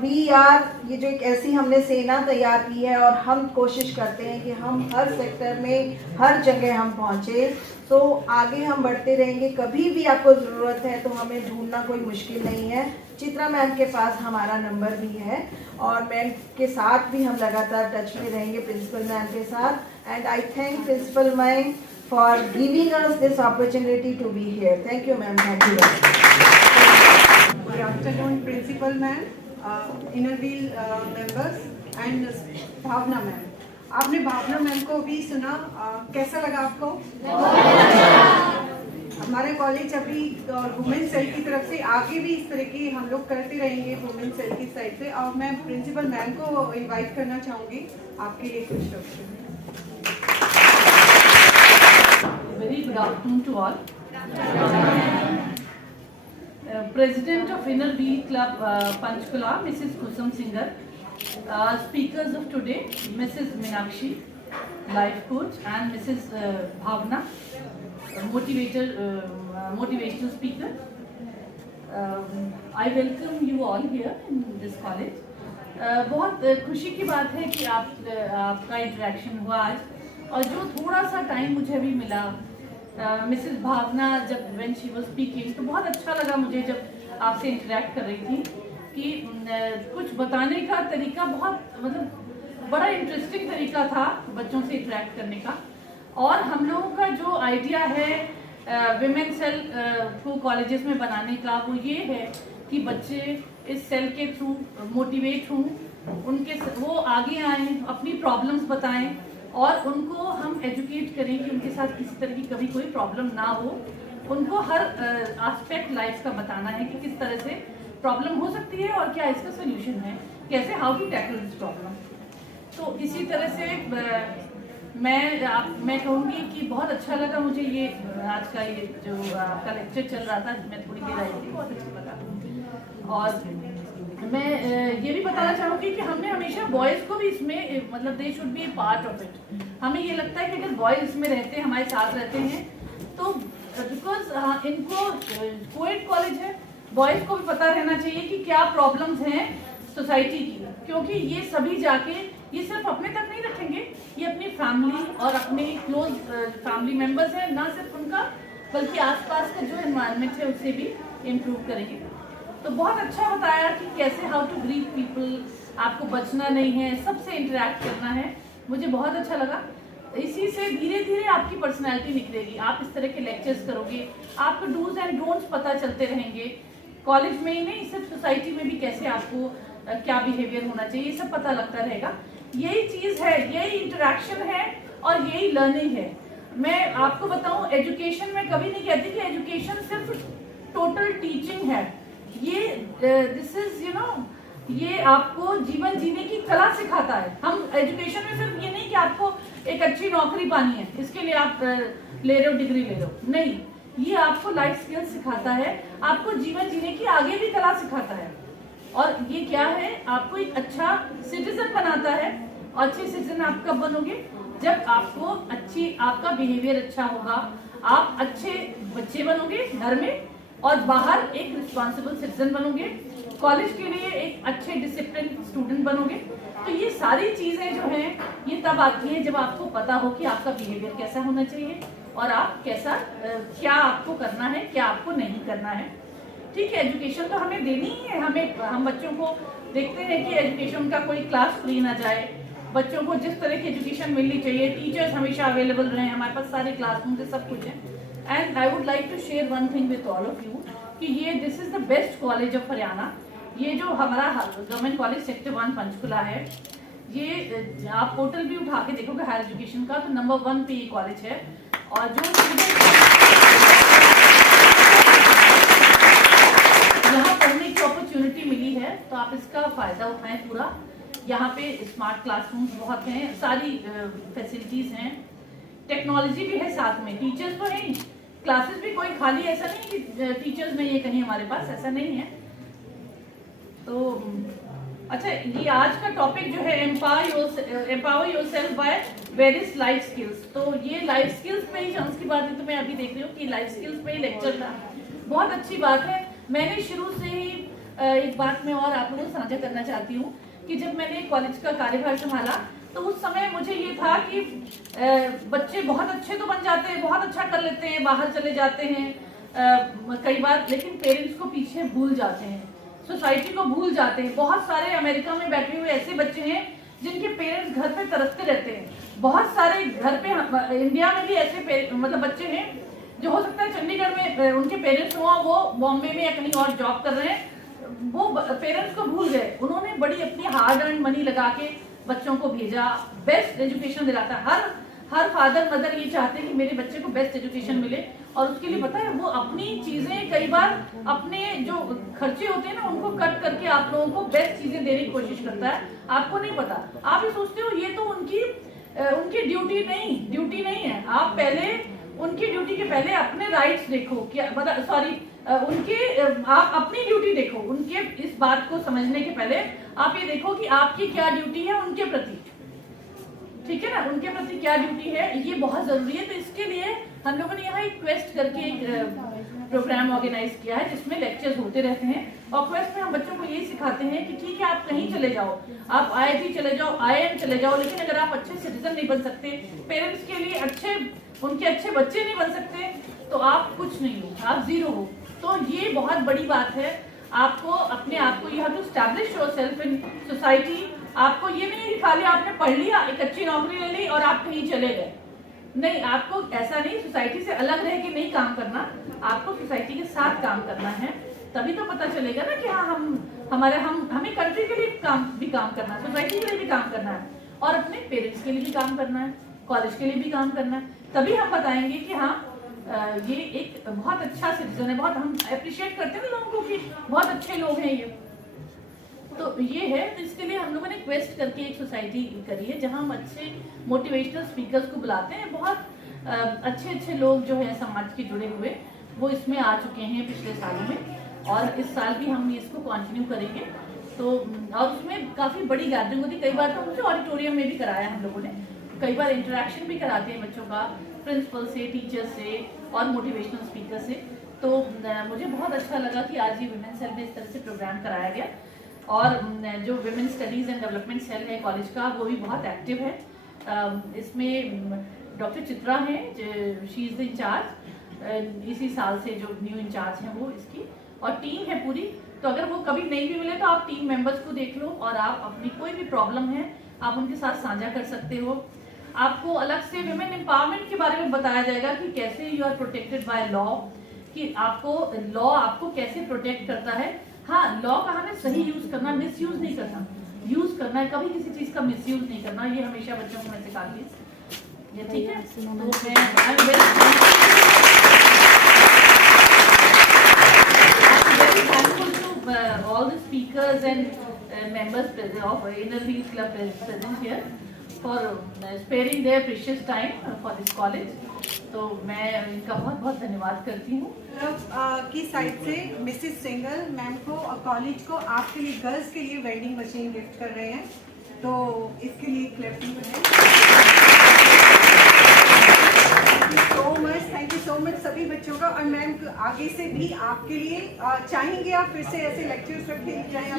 We are, ये जो एक ऐसी हमने सेना तैयार की है और हम कोशिश करते हैं कि हम हर सेक्टर में हर जगह हम पहुँचे। तो आगे हम बढ़ते रहेंगे। कभी भी आपको ज़रूरत है तो हमें ढूंढना कोई मुश्किल नहीं है। चित्रा मैम के पास हमारा नंबर भी है और मैम के साथ भी हम लगातार टच में रहेंगे, प्रिंसिपल मैम के साथ। And I thank principal ma'am for giving us this opportunity to be here. Thank you ma'am, thank you. Good afternoon, Principal Ma'am, Inner Wheel members and Bhavna ma'am. आपने भावना मैम को भी सुना, कैसा लगा आपको? हमारे कॉलेज अभी वुमेन सेल की तरफ से आगे भी इस तरह की हम लोग करते रहेंगे वुमेन सेल की साइड से। और मैं प्रिंसिपल मैम को इनवाइट करना चाहूँगी आपके लिए कुछ शब्द। Very good afternoon to all. President of Inner Wheel Club Panchkula, Mrs. Kusum Singer. Speakers of today, Mrs. Meenakshi, life coach, and Mrs. Bhavna, motivational speaker. I welcome you all here in this college. बहुत खुशी की बात है कि आपका interaction हुआ आज, और जो थोड़ा सा टाइम मुझे अभी मिला, मिसेस भावना जब व्हेन शी वाज स्पीकिंग, तो बहुत अच्छा लगा मुझे जब आपसे इंटरेक्ट कर रही थी कि कुछ बताने का तरीका बहुत मतलब बड़ा इंटरेस्टिंग तरीका था बच्चों से इंटरेक्ट करने का। और हम लोगों का जो आइडिया है विमेन सेल को कॉलेजेस में बनाने का, वो ये है कि बच्चे इस सेल के थ्रू मोटिवेट हों, वो आगे आएँ, अपनी प्रॉब्लम्स बताएं और उनको हम एजुकेट करें कि उनके साथ किसी तरह की कभी कोई प्रॉब्लम ना हो। उनको हर एस्पेक्ट लाइफ का बताना है कि किस तरह से प्रॉब्लम हो सकती है और क्या इसका सोल्यूशन है, कैसे how to tackle this problem. तो इसी तरह से मैं कहूँगी कि बहुत अच्छा लगा मुझे ये आज का ये जो आपका लेक्चर चल रहा था, मैं थोड़ी देर आई थी, बहुत अच्छा लगा। और मैं ये भी बताना चाहूँगी कि हमने हमेशा बॉयज़ को भी इसमें मतलब they should be A part of it. हमें ये लगता है कि अगर बॉयज़ इसमें रहते हैं, हमारे साथ रहते हैं, तो बिकॉज इनको कोएड कॉलेज है, बॉयज़ को भी पता रहना चाहिए कि क्या प्रॉब्लम्स हैं सोसाइटी की, क्योंकि ये सभी जाके ये सिर्फ अपने तक नहीं रखेंगे, ये अपनी फैमिली और अपने क्लोज फैमिली मेम्बर्स हैं, ना सिर्फ उनका बल्कि आसपास का जो एनवायरनमेंट है उससे भी इम्प्रूव करेंगे। तो बहुत अच्छा बताया कि कैसे हाउ टू ग्रीट पीपल, आपको बचना नहीं है, सबसे इंटरेक्ट करना है, मुझे बहुत अच्छा लगा। इसी से धीरे धीरे आपकी पर्सनैलिटी निकलेगी। आप इस तरह के लेक्चर्स करोगे, आपको डूज एंड डोंट्स पता चलते रहेंगे, कॉलेज में ही नहीं सिर्फ सोसाइटी में भी कैसे आपको क्या बिहेवियर होना चाहिए, ये सब पता लगता रहेगा। यही चीज़ है, यही इंटरेक्शन है और यही लर्निंग है। मैं आपको बताऊं, एजुकेशन में कभी नहीं कहती कि एजुकेशन सिर्फ टोटल टीचिंग है। ये दिस इज ये आपको जीवन जीने की कला सिखाता है। हम एजुकेशन में सिर्फ ये नहीं कि आपको एक अच्छी नौकरी पानी है, इसके लिए आप ले रहे हो, डिग्री ले रहे हो, नहीं, ये आपको लाइफ स्किल्स सिखाता है, आपको जीवन जीने की आगे भी कला सिखाता है। और ये क्या है, आपको एक अच्छा सिटीजन बनाता है। और अच्छे सिटीजन आप कब बनोगे? जब आपका बिहेवियर अच्छा होगा, आप अच्छे बच्चे बनोगे घर में और बाहर एक रिस्पॉन्सिबल सिटीजन बनोगे, कॉलेज के लिए एक अच्छे डिसिप्लिन स्टूडेंट बनोगे। तो ये सारी चीज़ें जो हैं ये तब आती हैं जब आपको पता हो कि आपका बिहेवियर कैसा होना चाहिए और आप क्या आपको करना है, क्या आपको नहीं करना है। ठीक है, एजुकेशन तो हमें देनी ही है। हम बच्चों को देखते हैं कि एजुकेशन का कोई क्लास फ्री ना जाए, बच्चों को जिस तरह की एजुकेशन मिलनी चाहिए, टीचर्स हमेशा अवेलेबल रहें, हमारे पास सारे क्लासरूम से सब कुछ है। And I would like to share one thing with all of you कि ये this is the best college of Haryana. ये जो हमारा गवर्नमेंट कॉलेज सेक्टर 1 पंचकुला है, ये आप पोर्टल भी उठा के देखोगे हायर एजुकेशन का, तो नंबर 1 पे ये कॉलेज है। और जो यहाँ पढ़ने की अपॉर्चुनिटी मिली है तो आप इसका फ़ायदा उठाएं पूरा। यहाँ पे स्मार्ट क्लासरूम्स बहुत हैं, सारी फैसिलिटीज़ हैं, टेक्नोलॉजी भी है साथ में, टीचर्स तो हैं, क्लासेस भी कोई खाली ऐसा नहीं कि टीचर्स नहीं है कहीं हमारे पास, ऐसा नहीं है। तो अच्छा, ये आज का टॉपिक जो है empower yourself by various life skills. तो ये लाइफ स्किल्स पे ही चांस की बात है, तो मैं अभी देख रही हूँ कि लाइफ स्किल्स पे ही लेक्चर था, बहुत अच्छी बात है। मैंने शुरू से ही एक बात मैं और आप लोगों से साझा करना चाहती हूँ कि जब मैंने कॉलेज का कार्यभार संभाला तो उस समय मुझे ये था कि बच्चे बहुत अच्छे तो बन जाते हैं, बहुत अच्छा कर लेते हैं, बाहर चले जाते हैं कई बार, लेकिन पेरेंट्स को पीछे भूल जाते हैं, सोसाइटी को भूल जाते हैं। बहुत सारे अमेरिका में बैठे हुए ऐसे बच्चे हैं जिनके पेरेंट्स घर पे तरसते रहते हैं। बहुत सारे घर पे इंडिया में भी ऐसे मतलब बच्चे हैं जो हो सकता है चंडीगढ़ में उनके पेरेंट्स हुआ, वो बॉम्बे में या कहीं और जॉब कर रहे हैं, वो पेरेंट्स को भूल गए। उन्होंने बड़ी अपनी हार्ड अर्न मनी लगा के बच्चों को भेजा, बेस्ट एजुकेशन दिलाता। हर फादर मदर ये चाहते हैं कि मेरे बच्चे को बेस्ट एजुकेशन मिले, और उसके लिए पता है वो अपनी चीजें कई बार अपने जो खर्चे होते हैं ना उनको कट करके आप लोगों को बेस्ट चीजें देने की कोशिश करता है। आपको नहीं पता, आप ये सोचते हो ये तो उनकी ड्यूटी नहीं है। आप पहले उनकी ड्यूटी के पहले अपने राइट्स देखो, क्या मतलब सॉरी आप अपनी ड्यूटी देखो। उनके इस बात को समझने के पहले आप ये देखो कि आपकी क्या ड्यूटी है उनके प्रति, ठीक है ना, उनके प्रति क्या ड्यूटी है, ये बहुत जरूरी है। तो इसके लिए हम लोगों ने यहाँ एक क्वेस्ट करके एक प्रोग्राम ऑर्गेनाइज किया है जिसमें लेक्चर्स होते रहते हैं, और क्वेस्ट में हम बच्चों को यही सिखाते हैं कि ठीक है आप कहीं चले जाओ, आप IIT चले जाओ, IIM चले जाओ, लेकिन अगर आप अच्छे सिटीजन नहीं बन सकते, पेरेंट्स के लिए उनके अच्छे बच्चे नहीं बन सकते, तो आप कुछ नहीं हो, आप जीरो हो। तो ये बहुत बड़ी बात है। आपको अपने आप को you have to establish yourself in society. आपको ये नहीं है कि खाली आपने पढ़ लिया, एक अच्छी नौकरी ले ली और आप कहीं चले गए, नहीं, आपको ऐसा नहीं, सोसाइटी से अलग रह के नहीं काम करना, आपको सोसाइटी के साथ काम करना है। तभी तो पता चलेगा ना कि हाँ हमें कंट्री के लिए भी काम करना है, सोसाइटी के लिए भी काम करना है, और अपने पेरेंट्स के लिए भी काम करना है, कॉलेज के लिए भी काम करना है। तभी हम बताएंगे कि हाँ ये एक बहुत अच्छा सिटीजन है, बहुत हम अप्रिशिएट करते हैं लोगों को कि बहुत अच्छे लोग हैं ये। तो ये है, तो इसके लिए हम लोगों ने क्वेस्ट करके एक सोसाइटी करी है जहां हम अच्छे मोटिवेशनल स्पीकर्स को बुलाते हैं। बहुत अच्छे लोग जो है समाज के जुड़े हुए वो इसमें आ चुके हैं पिछले सालों में, और इस साल भी हम इसको कंटिन्यू करेंगे। तो और उसमें काफ़ी बड़ी गैदरिंग होती है, कई बार तो मुझे ऑडिटोरियम में भी कराया हम लोगों ने, कई बार इंटरेक्शन भी कराते हैं बच्चों का प्रिंसिपल से, टीचर से और मोटिवेशनल स्पीकर से। तो मुझे बहुत अच्छा लगा कि आज ये विमेन सेल में इस तरह से प्रोग्राम कराया गया, और जो women studies and development cell है कॉलेज का वो भी बहुत एक्टिव है। इसमें डॉक्टर चित्रा हैं, शी इज़ द इंचार्ज, इसी साल से जो न्यू इंचार्ज हैं वो इसकी, और टीम है पूरी। तो अगर वो कभी नहीं भी मिले तो आप टीम मेंबर्स को देख लो, और आप अपनी कोई भी प्रॉब्लम है आप उनके साथ साझा कर सकते हो। आपको अलग से विमेन एम्पावरमेंट के बारे में बताया जाएगा कि कैसे you are protected by law, कि आपको लॉ आपको कैसे प्रोटेक्ट करता है। हाँ, लॉ का हमें सही यूज करना, मिस यूज नहीं करना, यूज करना है, कभी किसी चीज का मिस यूज नहीं करना, ये हमेशा बच्चों को मैं सिखाती हूँ। ये ठीक है, तो मैं all the speakers and members of Inner Wheels Club present here for sparing their precious time for this college। तो मैं इनका बहुत बहुत धन्यवाद करती हूँ। क्लब की साइड से मिसेस सिंगल मैम को और कॉलेज को आपके लिए गर्ल्स के लिए वेंडिंग मशीन गिफ्ट कर रहे हैं, तो इसके लिए clapping thank you so much सभी बच्चों का। और मैम आगे से भी आपके लिए चाहेंगे आप फिर से ऐसे लेक्चर्स रखे जाएं?